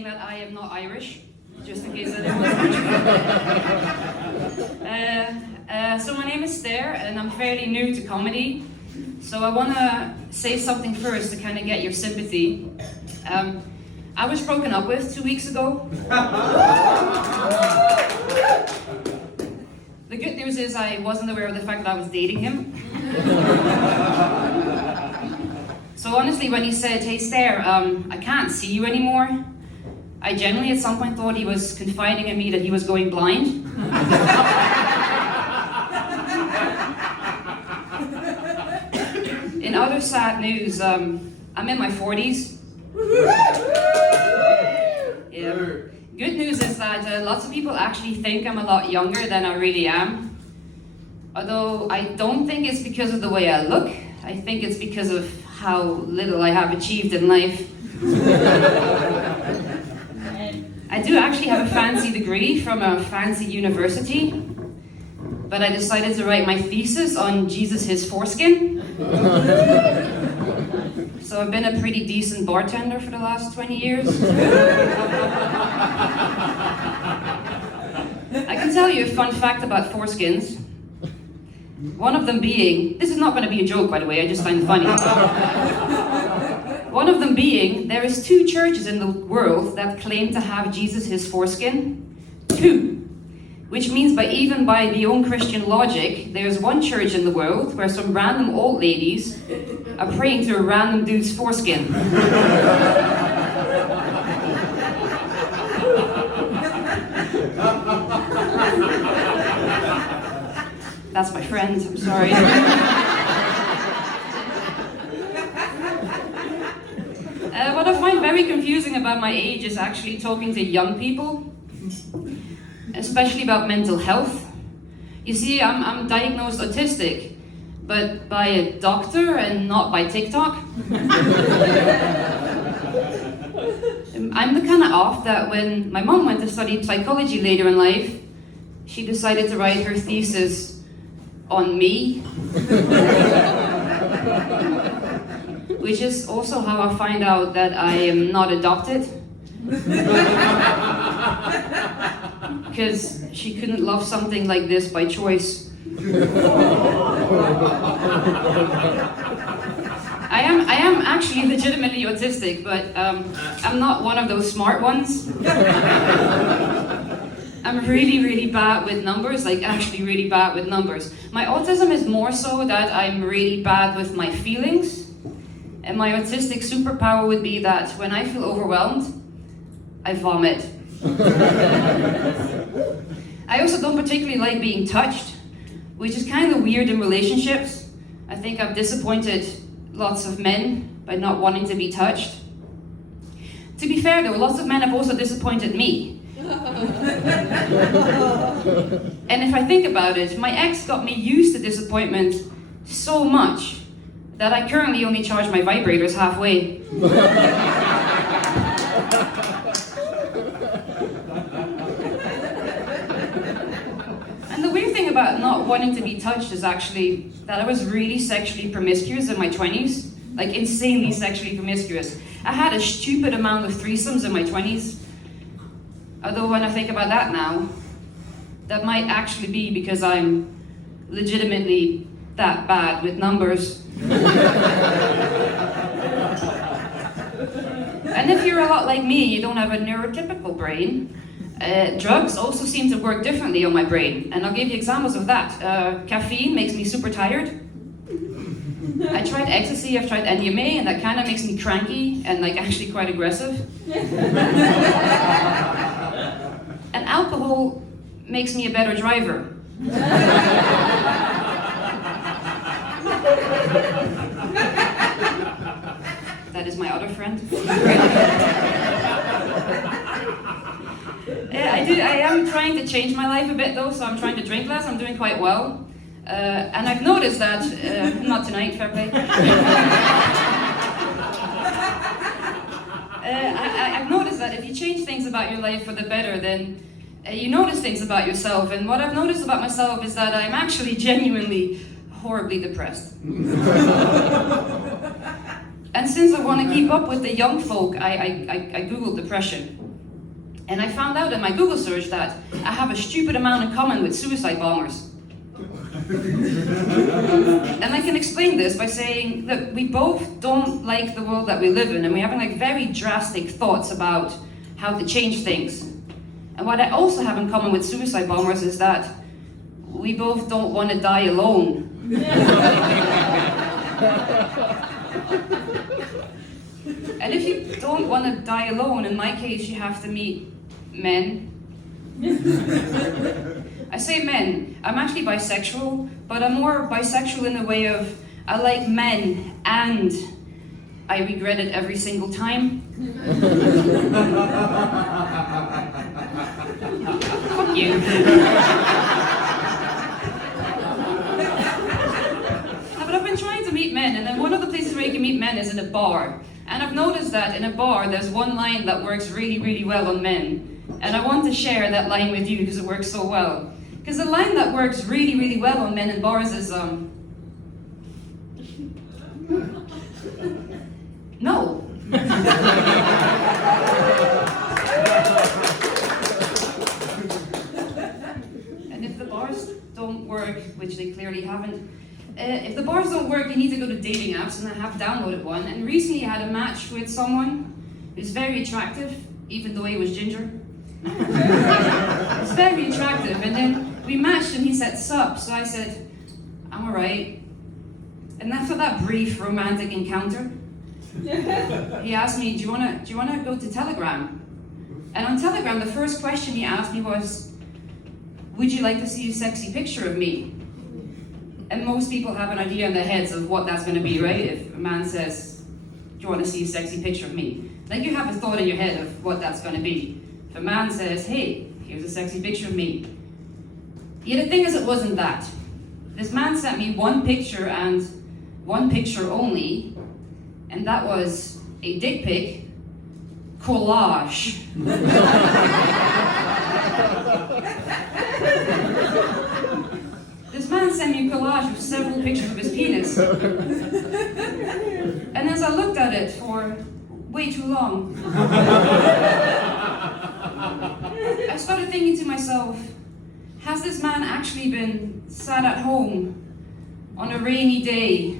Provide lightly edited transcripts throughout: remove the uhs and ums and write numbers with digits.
saying that I am not Irish, just in case anyone's wondering. So my name is Stair, and I'm fairly new to comedy. So I want to say something first to kind of get your sympathy. I was broken up with 2 weeks ago. The good news is I wasn't aware of the fact that I was dating him. So honestly, when he said, "Hey Stair, I can't see you anymore," I genuinely at some point thought he was confiding in me that he was going blind. In other sad news, I'm in my 40s. Yeah. Good news is that lots of people actually think I'm a lot younger than I really am. Although I don't think it's because of the way I look. I think it's because of how little I have achieved in life. I do actually have a fancy degree from a fancy university, but I decided to write my thesis on Jesus his foreskin. So I've been a pretty decent bartender for the last 20 years. I can tell you a fun fact about foreskins. One of them being, this is not going to be a joke by the way, I just find it funny. One of them being, there is 2 churches in the world that claim to have Jesus his foreskin. 2. Which means even by the own Christian logic, there's one church in the world where some random old ladies are praying to a random dude's foreskin. That's my friend, I'm sorry. What I find very confusing about my age is actually talking to young people, especially about mental health. You see, I'm diagnosed autistic, but by a doctor and not by TikTok. I'm the kind of off that when my mom went to study psychology later in life, she decided to write her thesis on me. Which is also how I find out that I am not adopted. Because she couldn't love something like this by choice. I am actually legitimately autistic, but I'm not one of those smart ones. I'm really bad with numbers, like actually really bad with numbers. My autism is more so that I'm really bad with my feelings. And my autistic superpower would be that when I feel overwhelmed, I vomit. I also don't particularly like being touched, which is kind of weird in relationships. I think I've disappointed lots of men by not wanting to be touched. To be fair though, lots of men have also disappointed me. And if I think about it, my ex got me used to disappointment so much that I currently only charge my vibrators halfway. And the weird thing about not wanting to be touched is actually that I was really sexually promiscuous in my 20s. Like insanely sexually promiscuous. I had a stupid amount of threesomes in my 20s. Although when I think about that now, that might actually be because I'm legitimately that bad with numbers. And if you're a lot like me, you don't have a neurotypical brain, drugs also seem to work differently on my brain. And I'll give you examples of that. Caffeine makes me super tired. I tried ecstasy, I've tried MDMA, and that kind of makes me cranky and like actually quite aggressive. And alcohol makes me a better driver. That is my other friend. I am trying to change my life a bit though, so I'm trying to drink less. I'm doing quite well. And I've noticed that, not tonight, fair play. I've noticed that if you change things about your life for the better, then you notice things about yourself. And what I've noticed about myself is that I'm actually genuinely horribly depressed. And since I want to keep up with the young folk, I googled depression. And I found out in my Google search that I have a stupid amount in common with suicide bombers. And I can explain this by saying that we both don't like the world that we live in, and we're having like very drastic thoughts about how to change things. And what I also have in common with suicide bombers is that we both don't want to die alone. And if you don't want to die alone, in my case, you have to meet men. I say men. I'm actually bisexual, but I'm more bisexual in the way of I like men and I regret it every single time. Fuck you. No, but I've been trying to meet men, and then one of the places where you can meet men is in a bar. And I've noticed that in a bar, there's one line that works really, really well on men. And I want to share that line with you because it works so well. Because the line that works really, really well on men in bars is, no. And if the bars don't work, which they clearly haven't, if the bars don't work, you need to go to dating apps, and I have downloaded one. And recently I had a match with someone who's very attractive, even though he was ginger. It's very attractive, and then we matched and he said, "Sup?" So I said, "I'm alright." And after that brief romantic encounter, he asked me, do you wanna go to Telegram? And on Telegram, the first question he asked me was, "Would you like to see a sexy picture of me?" And most people have an idea in their heads of what that's gonna be, right? If a man says, "Do you wanna see a sexy picture of me?" Like you have a thought in your head of what that's gonna be. If a man says, "Hey, here's a sexy picture of me." Yeah, the thing is, it wasn't that. This man sent me one picture and one picture only, and that was a dick pic collage. This man sent me a collage of several pictures of his penis. And as I looked at it for way too long, I started thinking to myself, has this man actually been sat at home on a rainy day,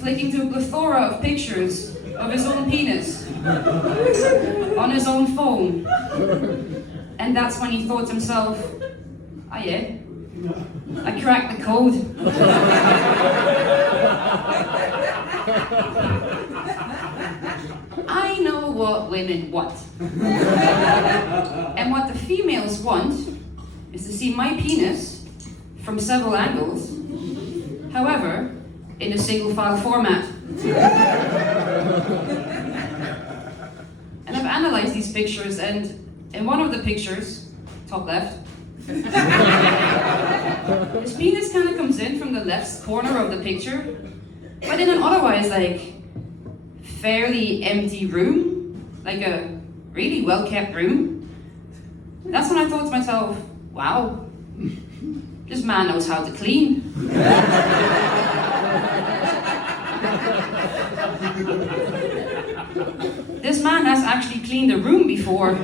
flicking through a plethora of pictures of his own penis on his own phone? And that's when he thought to himself, "Ah yeah, I cracked the code." I know what women want. And what the females want is to see my penis from several angles, however, in a single file format. And I've analyzed these pictures, and in one of the pictures, top left, his penis kind of comes in from the left corner of the picture, but in an otherwise like fairly empty room, like a really well-kept room. That's when I thought to myself, wow, this man knows how to clean. This man has actually cleaned a room before.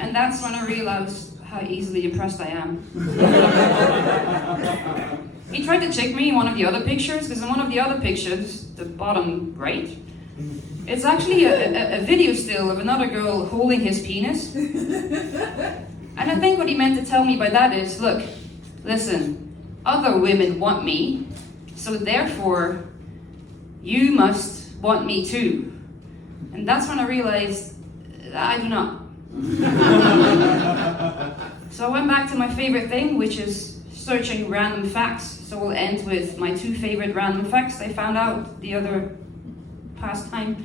And that's when I realized how easily impressed I am. He tried to trick me in one of the other pictures, because in one of the other pictures, the bottom right, it's actually a video still of another girl holding his penis. And I think what he meant to tell me by that is, look, listen, other women want me, so therefore, you must want me too. And that's when I realized, I do not. So I went back to my favorite thing, which is searching random facts. So we'll end with my two favorite random facts I found out the other past time.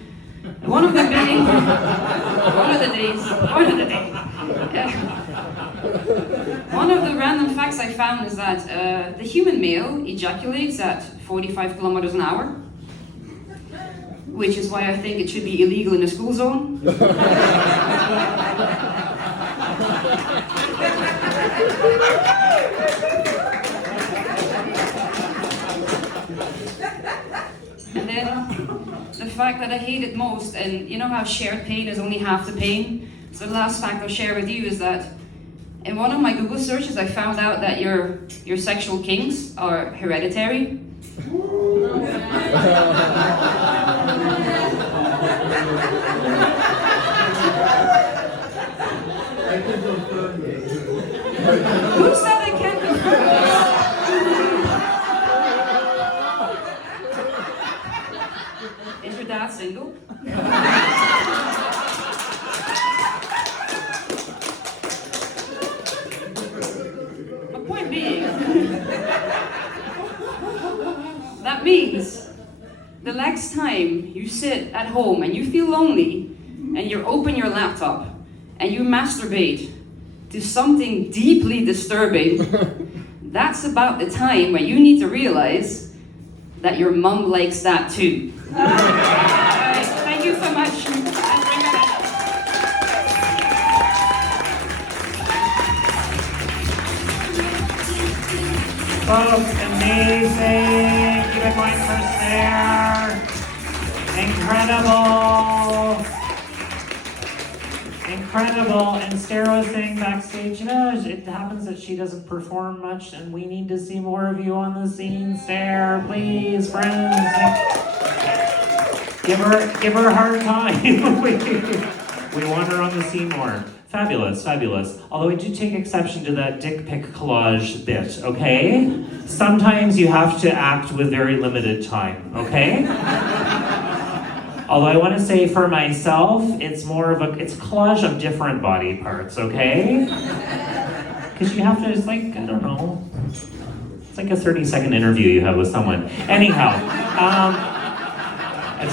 One of them being, one of the random facts I found is that the human male ejaculates at 45 kilometers an hour, which is why I think it should be illegal in a school zone. And then the fact that I hate it most, and you know how shared pain is only half the pain? So the last fact I'll share with you is that in one of my Google searches, I found out that your sexual kinks are hereditary. Who said I can't confirm this? Is your dad single? My point being, that means the next time you sit at home and you feel lonely and you open your laptop and you masturbate to something deeply disturbing, that's about the time when you need to realize that your mum likes that too. Alright, thank you so much. Folks, amazing. Keep it going for Sarah. Incredible. Incredible. And Sarah was saying backstage, you know, it happens that she doesn't perform much, and we need to see more of you on the scene, Sarah. Please, friends. Give her a hard time. We want her on the scene more. Fabulous, fabulous. Although I do take exception to that dick pic collage bit, okay? Sometimes you have to act with very limited time, okay? Although I want to say for myself, it's more of it's a collage of different body parts, okay? Because you have to, it's like, I don't know. It's like a 30-second interview you have with someone. Anyhow,